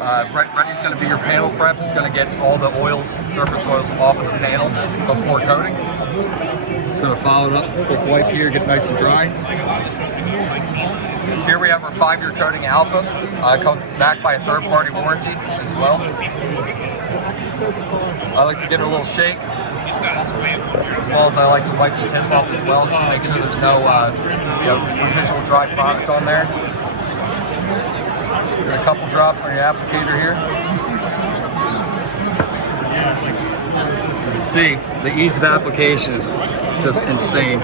Ready's going to be your panel prep. It's going to get all the oils, surface oils off of the panel before coating. It's going to follow it up, quick wipe here, get nice and dry. Here we have our 5-year coating Alpha, come back by a third-party warranty as well. I like to give it a little shake, as well as I like to wipe the tip off as well, just to make sure there's no residual dry product on there. Get a couple drops on your applicator here. See, the ease of application is just insane.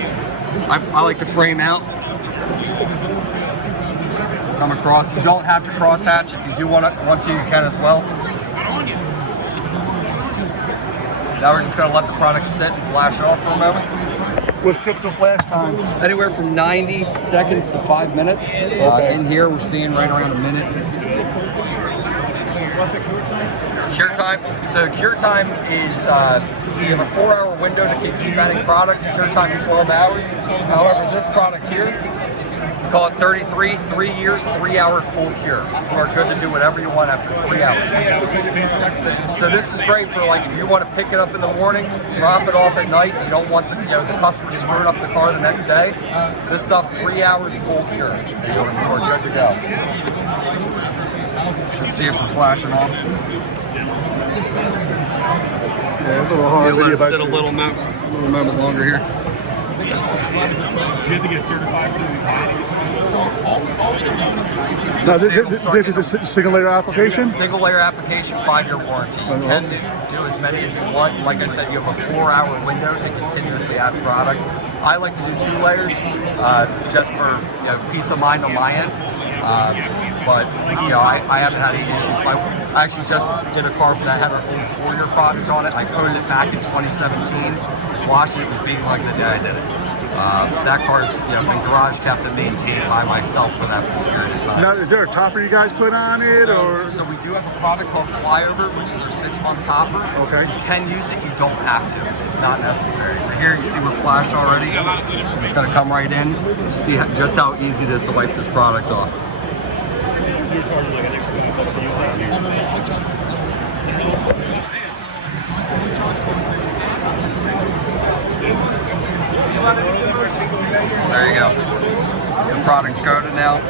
I like to frame out, come across. You don't have to cross hatch. If you do want to, you can as well. Now we're just going to let the product sit and flash off for a moment. What's typical flash time? Anywhere from 90 seconds to 5 minutes. Okay. In here, we're seeing right around a minute. What's the cure time? Cure time. So cure time is, so you have a 4-hour window to keep adding products. Cure time is 12 hours. However, this product here, we call it 33, 3 years, 3-hour full cure. You are good to do whatever you want after 3 hours. So this is great for, like, if you want to pick it up in the morning, drop it off at night. You don't want the customer screwing up the car the next day. This stuff, 3 hours full cure. And you are good to go. Just see if we're flashing off. Yeah, it's a little hard. Let it sit a little moment longer here. It's good to get certified for the Now, this is a single layer application? Single layer application, 5-year warranty. You can do as many as you want. Like I said, you have a 4-hour window to continuously add product. I like to do 2 layers just for peace of mind on my end. But I haven't had any issues. I actually just did a car that had an old 4-year product on it. I coated it back in 2017. Washed it, it was beating like the day I did it. That car's been garage kept and maintained by myself for that full period of time. Now, is there a topper you guys put on it, or? So we do have a product called Flyover, which is our 6-month topper. Okay. You can use it, you don't have to. It's not necessary. So here you see we're flashed already. I'm just going to come right in, see just how easy it is to wipe this product off. There you go. Your product's coated now.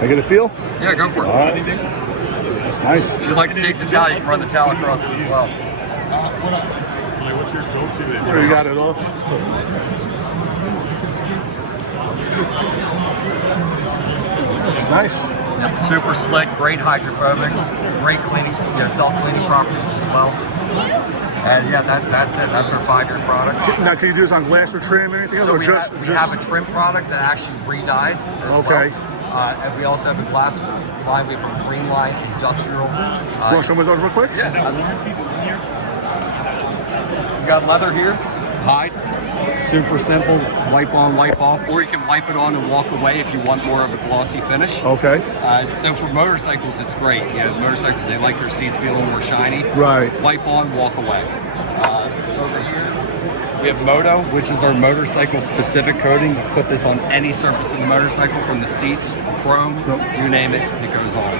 I get a feel? Yeah, go for it. All right. That's nice. If you'd like to take the towel, you can run the towel across it as well. What's your go-to? There, you got it off. That's nice. Yep, super slick, great hydrophobics, great cleaning, self-cleaning properties as well. And yeah, that's it. That's our 5-year product. Now, can you do this on glass or trim or anything else? So or we have a trim product that actually re-dyes as well. And we also have a glass line. We have a green line industrial. Want to show me those real quick? Yeah. You got leather here, hide. Super simple, wipe on, wipe off, or you can wipe it on and walk away if you want more of a glossy finish. Okay. So for motorcycles, it's great. Motorcycles, they like their seats to be a little more shiny. Right. Wipe on, walk away. Over here, we have Moto, which is our motorcycle-specific coating. You put this on any surface of the motorcycle, from the seat, chrome, you name it, it goes on.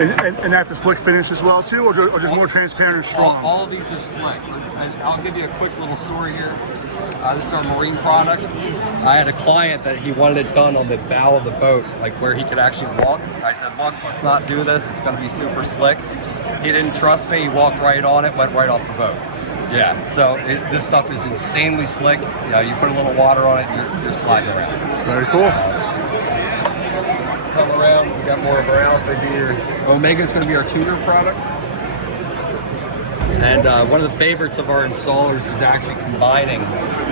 And that's a slick finish as well, too, or just more transparent and strong? All of these are slick. And I'll give you a quick little story here. This is our marine product. I had a client that he wanted it done on the bow of the boat, like where he could actually walk. I said, look, let's not do this. It's going to be super slick. He didn't trust me. He walked right on it, went right off the boat. Yeah, so this stuff is insanely slick. You put a little water on it, you're sliding around. Very cool. Come around, we got more of our Alpha here. Omega is going to be our 2-year product. And one of the favorites of our installers is actually combining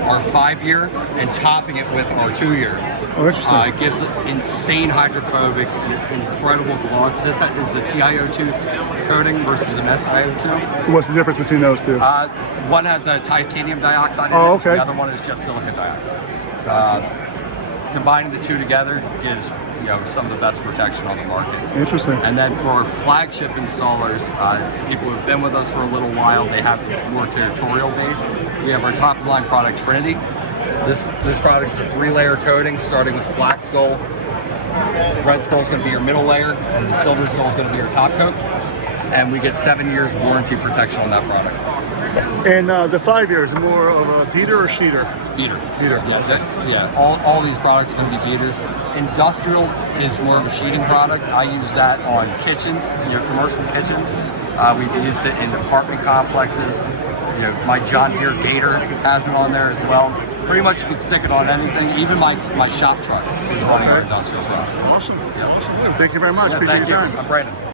our 5-year and topping it with our 2-year. Oh, interesting. It gives insane hydrophobics and incredible gloss. This is the TiO2 coating versus an SiO2. What's the difference between those two? One has a titanium dioxide in it. Okay. The other one is just silicon dioxide. Combining the two together gives some of the best protection on the market. Interesting. And then for our flagship installers, people who have been with us for a little while, it's more territorial based. We have our top line product, Trinity. This product is a 3-layer coating, starting with black skull, Red Skull is going to be your middle layer, and the Silver Skull is going to be your top coat. And we get 7 years warranty protection on that product. And the 5 years, more of a beater or sheeter? Beater. Beater. Yeah, all these products are going to be beaters. Industrial is more of a sheeting product. I use that on kitchens, your commercial kitchens. We've used it in apartment complexes. You know, my John Deere Gator has it on there as well. Pretty much you can stick it on anything. Even my shop truck is running on industrial product. Awesome. Awesome. Thank you very much. Yeah, Appreciate thank your you. time. I'm Brandon.